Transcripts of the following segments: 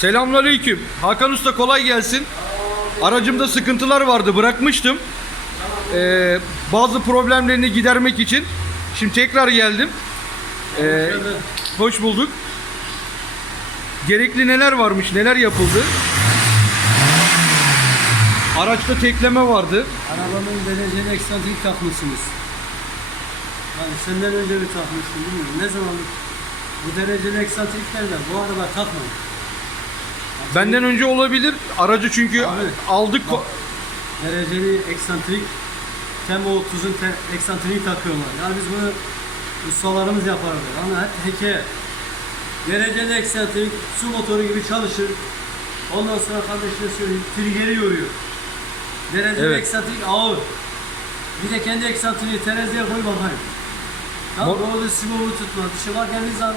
Selamünaleyküm. Hakan Usta kolay gelsin. Aracımda sıkıntılar vardı bırakmıştım. Ee, bazı problemlerini gidermek için şimdi tekrar geldim. Ee, hoş bulduk. Gerekli neler varmış, neler yapıldı? Araçta tekleme vardı. Arabanın dereceli eksantrik takmışsınız. Yani senden önce bir takmışsın bilmiyorum. Ne zaman bu dereceli eksantriklerle bu araba takmadım. Benden önce olabilir. Aracı çünkü Abi, aldık. ko- Dereceli eksantrik Tempo 30'un te- eksantriğini takıyorlar. Yani biz bunu ustalarımız yaparlar. Ama hep hikaye. Dereceli eksantrik su motoru gibi çalışır. Ondan sonra kardeşine söyleyeyim trigeri yoruyor. Dereceli Evet. eksantrik ağır. Bir de kendi eksantriği teraziye koy bakayım. Tamam Mo- orada sibovu tutma. Dışı var geldiği zaman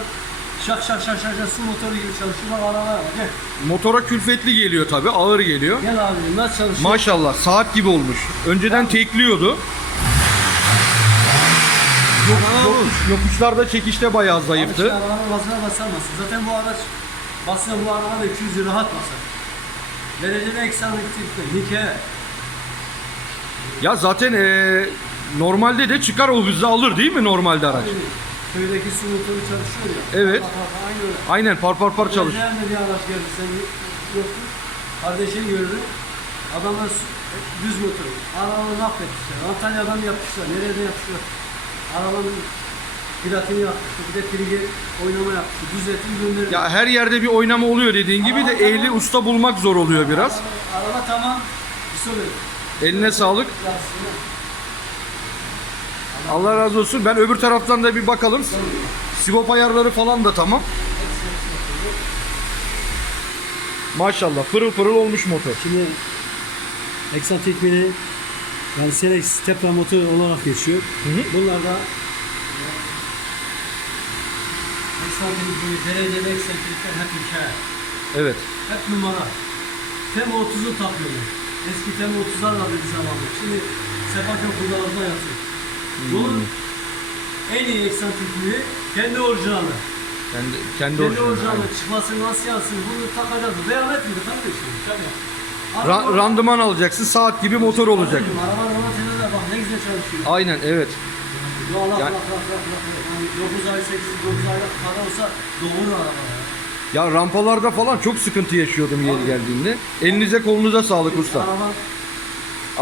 şak şak şak şak şak su motoru gibi çalışıyor. Bak araba var. Gel. Motora külfetli geliyor tabi, ağır geliyor. Gel abicim nasıl çalışıyor? Maşallah saat gibi olmuş. Önceden tekliyordu. Yokuş, yokuşlarda çekişte bayağı zayıftı. Abi arabanın gazına basamazsın. Zaten bu araç bassa bu araba da 200 lira rahat basar. Dereceli eksantrikte hikaye. Ya zaten eee, normalde de çıkar o hızı alır değil mi normalde araç? Aynı köydeki su motoru çalışıyor ya. Evet. Bak, bak, bak, Aynı öyle. Aynen par par par çalış. Nerede bir araç geldi sen yoktun. Kardeşin gördü. Adamlar su- düz motor. Arabanı mahvetmişler. Antalya'dan yapmışlar. Nereden yapmışlar? Arabanın platini yapmışlar. Bir de trigger oynama yapmışlar. Düzeltin gönderin. Ya her yerde bir oynama oluyor dediğin gibi de ehli usta bulmak zor oluyor biraz. Araba, araba tamam. Bir soru. Eline sağlık. Yatsın. Allah razı olsun. Ben öbür taraftan da bir bakalım. Sivop ayarları falan da tamam. Maşallah pırıl pırıl olmuş motor. Şimdi Exantec Mini yani Selex Tepra motor olarak geçiyor. hı. Bunlar da Mini dereceli Exantec'ler hep hikaye. Evet. Hep numara. Tem 30'u takıyorlar. Eski Tem 30'lar vardı bir zamanlar. Şimdi Sefaköy kudalarında yatıyor. Bunun en iyi Exantec'ini kendi orijinali. Kendi, kendi Kendi orijinali. orijinali çıkmasın nasıl yansın bunu takacağız. Devam etmiyor kardeşim. Tabii. Ra- randıman alacaksın. Saat gibi motor olacak. Araba romatine de bak ne güzel çalışıyor. Aynen evet. Ya Allah Ya- Allah Allah Allah. Yani 9 ay 8 9 aylık para olsa doğru araba ya. Ya rampalarda falan çok sıkıntı yaşıyordum yeri geldiğinde. Elinize kolunuza sağlık usta. Araba